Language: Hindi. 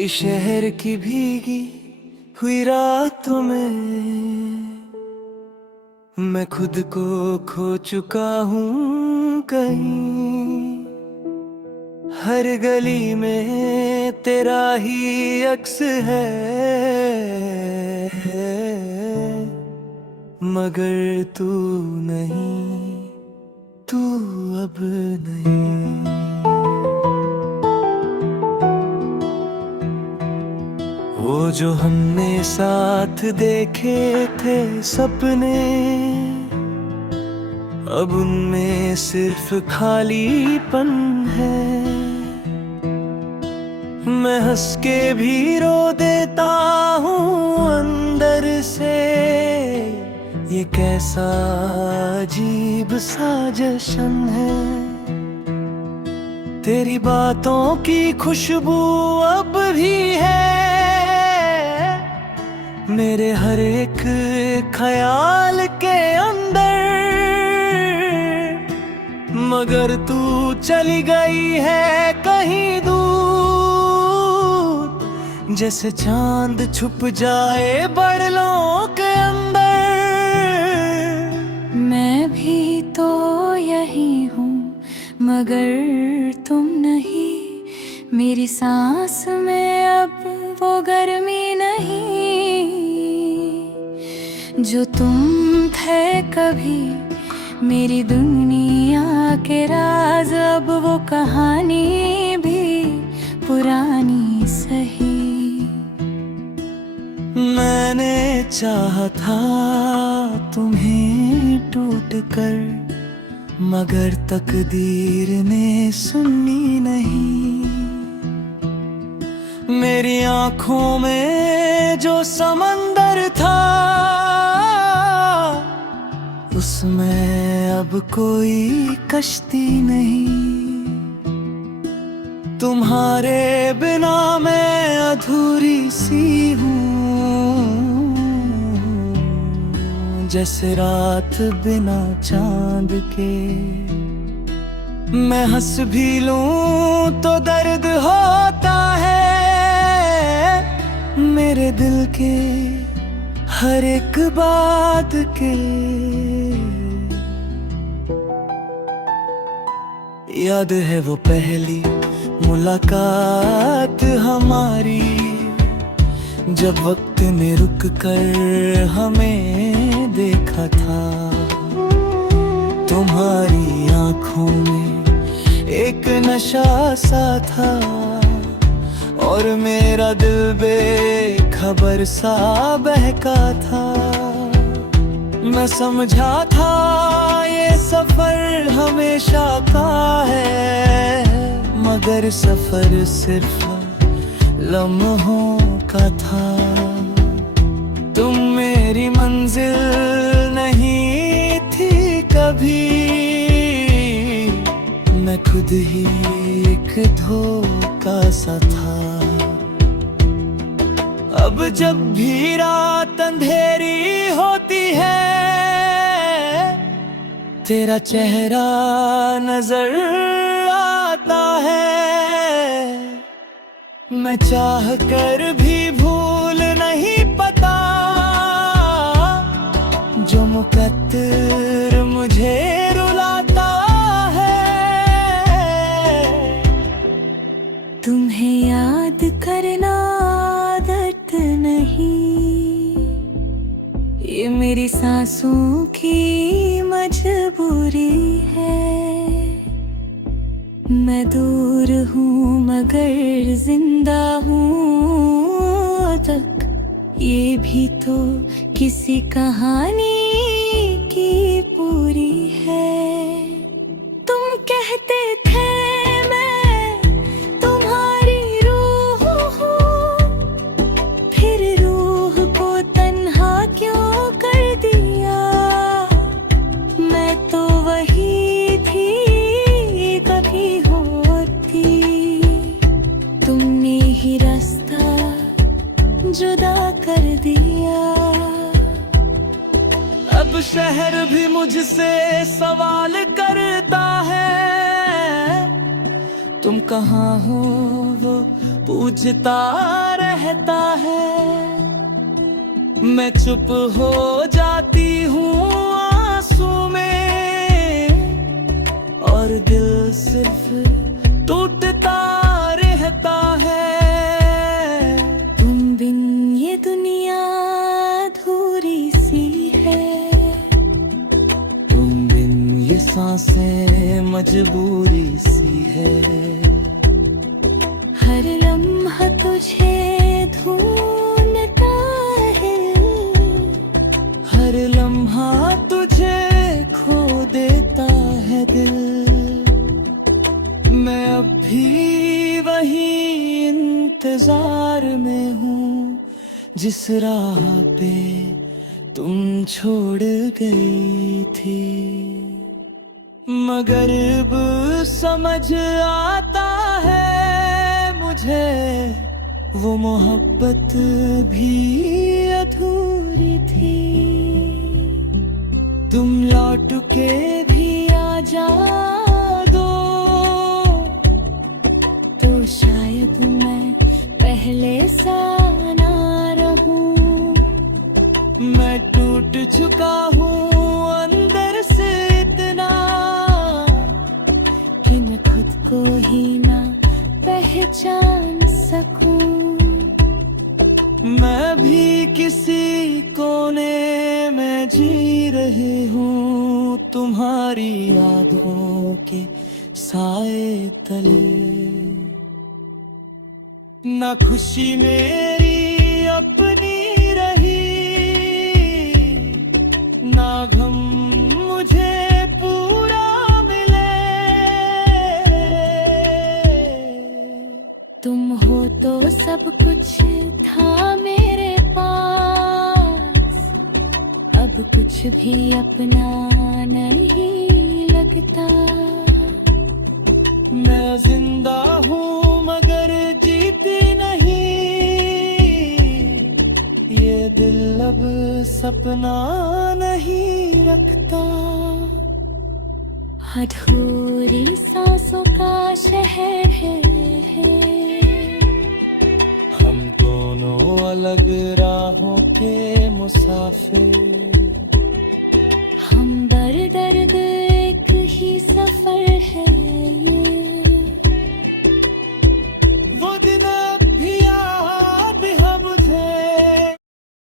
इस शहर की भीगी हुई रातों में मैं खुद को खो चुका हूँ कहीं। हर गली में तेरा ही अक्स है, मगर तू नहीं, तू अब नहीं। वो जो हमने साथ देखे थे सपने, अब उनमें सिर्फ खालीपन है। मैं हंस के भी रो देता हूँ अंदर से, ये कैसा अजीब सा जश्न है। तेरी बातों की खुशबू अब भी है मेरे हर एक ख्याल के अंदर, मगर तू चली गई है कहीं दूर, जैसे चांद छुप जाए बादलों के अंदर। मैं भी तो यही हूँ मगर तुम नहीं, मेरी सांस में अब वो गर्मी नहीं जो तुम थे कभी। मेरी दुनिया के राज अब वो कहानी भी पुरानी सही। मैंने चाहा था तुम्हें टूट कर, मगर तकदीर ने सुनी नहीं। मेरी आंखों में जो समंदर था उसमें अब कोई कश्ती नहीं। तुम्हारे बिना मैं अधूरी सी हूँ, जैसे रात बिना चांद के। मैं हंस भी लूं तो दर्द होता है मेरे दिल के हर एक बात के। याद है वो पहली मुलाकात हमारी, जब वक्त ने रुक कर हमें देखा था। तुम्हारी आंखों में एक नशा सा था और मेरा दिल बेखबर सा बहका था। मैं समझा था ये सफर हमेशा का है, मगर सफर सिर्फ लम्हों का था। तुम मेरी मंजिल नहीं थी कभी, मैं खुद ही एक धोखा सा था। अब जब भी रात अंधेरी होती है तेरा चेहरा नजर आता है। मैं चाह कर भी भूल नहीं पाता जो मुकद्दर मुझे रुलाता है। तुम्हें याद करना आदत नहीं, ये मेरी सांसों की मजबूरी है। मैं दूर हूँ मगर जिंदा हूँ तक, ये भी तो किसी कहानी की पूरी है। तुम कहते थे मैं तुम्हारी रूह हूँ, फिर रूह को तन्हा क्यों कर दिया। मैं तो वही थी कभी होती, तुमने ही रास्ता जुदा कर दिया। अब शहर भी मुझसे सवाल करता है, तुम कहाँ हो वो पूछता रहता है। मैं चुप हो जाती हूँ आंसू में, और दिल सिर्फ टूटता रहता है। तुम बिन ये दुनिया अधूरी सी है, तुम बिन ये सांसें मजबूरी सी है। हर लम्हा तुझे ढूंढता है, हर लम्हा तुझे खो देता है दिल। मैं अब भी वही इंतजार में हूँ, जिस राह पे तुम छोड़ गई थी। मगर अब समझ आता है मुझे, वो मोहब्बत भी अधूरी थी। तुम लौट के भी आ जा दो, तो शायद मैं पहले सा ना रहूं। मैं टूट चुका हूँ अंदर से इतना, कि मैं खुद को ही ना पहचान सकूं। मैं भी किसी कोने में जी रही हूँ, तुम्हारी यादों के साए तले। ना खुशी मेरी अपनी रही, ना गम मुझे पूरा मिले। तुम हो तो सब कुछ था मेरे पास, अब कुछ भी अपना नहीं लगता। मैं जिंदा हूँ मगर जीती नहीं, ये दिल अब सपना नहीं रखता। अधूरी सांसों का शहर है, हम दोनों अलग राहों के मुसाफिर। हम दर दर्द एक ही सफर है।